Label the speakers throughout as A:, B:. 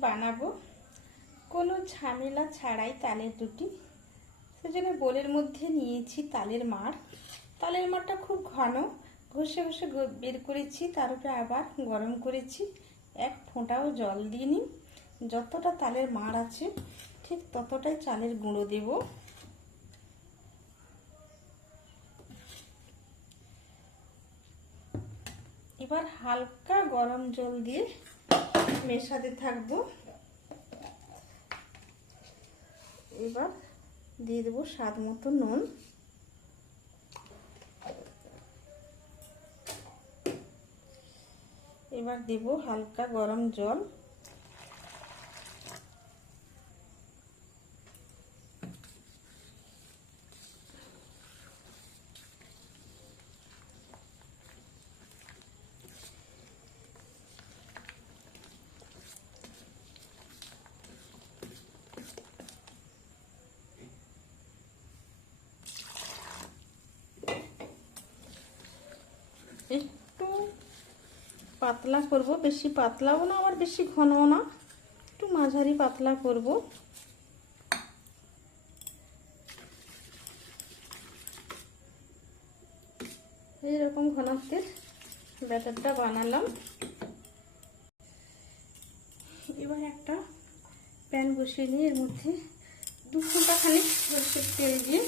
A: বানাবো। কোনো ঝামেলা ছাড়াই তালের রুটি সেজন্য বোলের মধ্যে নিয়েছি তালের মাড়। তালের মাড়টা খুব ঘন। ঘষে ঘষে বের করেছি, তার উপরে আবার গরম করেছি। এক ফোঁটাও জল দিইনি। যতটা তালের মাড় আছে, ঠিক ততটাই চালের গুঁড়ো দেব। এবার হালকা গরম জল দিয়ে মেশাতে থাকব। এবার দিয়ে দেবো স্বাদ মতো নুন। এবার দেব হালকা গরম জল। একটু পাতলা করব, বেশি পাতলাও না, আবার বেশি ঘনও না। একটু মাঝারি পাতলা করব। এইরকম ঘনত্বের ব্যাটারটা বানালাম। এবার একটা প্যান বসিয়ে নিয়ে এর মধ্যে দু ঘণ্টা খানিক সরষের তেল দিয়ে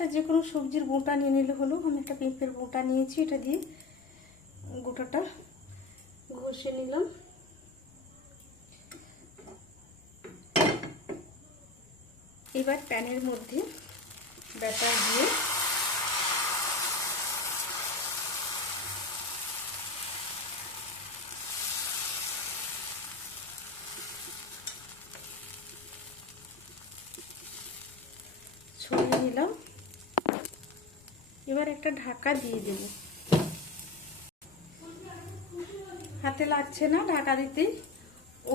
A: একটা যে কোনো সবজির গোটা নিয়ে নিলে হলো, আমি একটা পেঁপের গোটা নিয়েছি, এটা দিয়ে গোটাটা ঘষে নিলাম। এবার প্যানের মধ্যে ব্যাটার দিয়ে ছড়িয়ে নিলাম। এবার একটা ঢাকা দিয়ে দেব। হাতে লাগছে না ঢাকা দিতে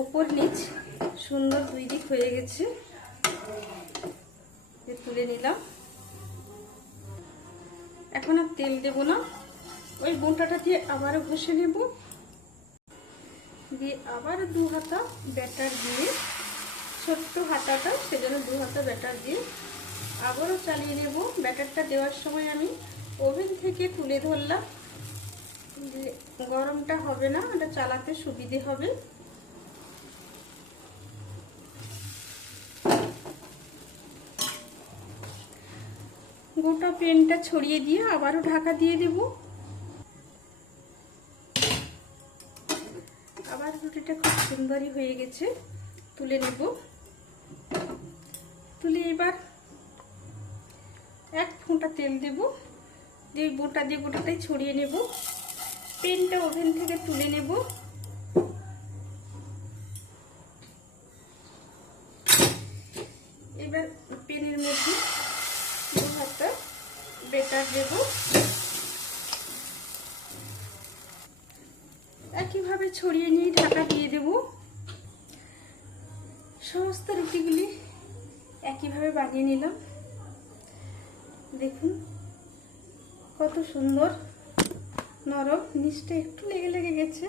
A: ওপর নিচ, সুন্দর দুই দিক হয়ে গেছে। তুলে নিলাম। এখন আর তেল দেব না। ওই বোঁটাটা দিয়ে আবারও ঘষে নেব। দিয়ে আবার দু হাতা ব্যাটার দিয়ে, ছোট্ট হাতাটা, সেজন্য দু হাতা ব্যাটার দিয়ে আবারও চালিয়ে নেব। ব্যাটারটা দেওয়ার সময় আমি ওভেন থেকে তুলে ধরলাম যে গরমটা হবে না এটা চালাতে সুবিধে হবে। গোটা পেনটা ছড়িয়ে দিয়ে আবারও ঢাকা দিয়ে দেব। আবার রুটিটা খুব সুন্দরই হয়ে গেছে, তুলে নেব। তুলে এবার এক ফোঁটা তেল দেব। দিয়ে গোটা দিয়ে গোটাটাই ছড়িয়ে নেব। পেনটা ওভেন থেকে তুলে নেব। এবার পেনের মধ্যে দু হাতটা বেটার দেব। একইভাবে ছড়িয়ে নিয়ে ঢাকা দিয়ে দেব। সমস্ত রুটিগুলি একইভাবে বানিয়ে নিলাম। দেখুন, কত সুন্দর, নরম নিচটা একটু লেগে লেগে গেছে।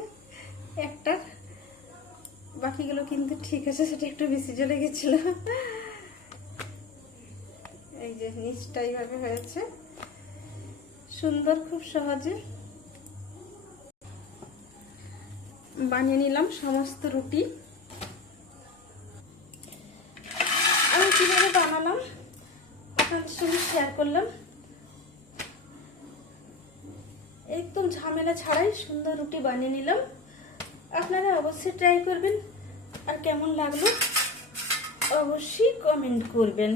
A: একটা, বাকিগুলো কিন্তু ঠিক আছে, সেটা একটু বেশি জ্বলে গেছিল। এই যে নিচটা এইভাবে হয়েছে। সুন্দর, খুব সহজে। বানিয়ে নিলাম সমস্ত রুটি। আমি কীভাবে বানালাম? আপনাদের সঙ্গে শেয়ার করলাম। একদম ঝামেলা ছাড়াই সুন্দর রুটি বানিয়ে নিলাম। আপনারা অবশ্যই ট্রাই করবেন। আর কেমন লাগল অবশ্যই কমেন্ট করবেন।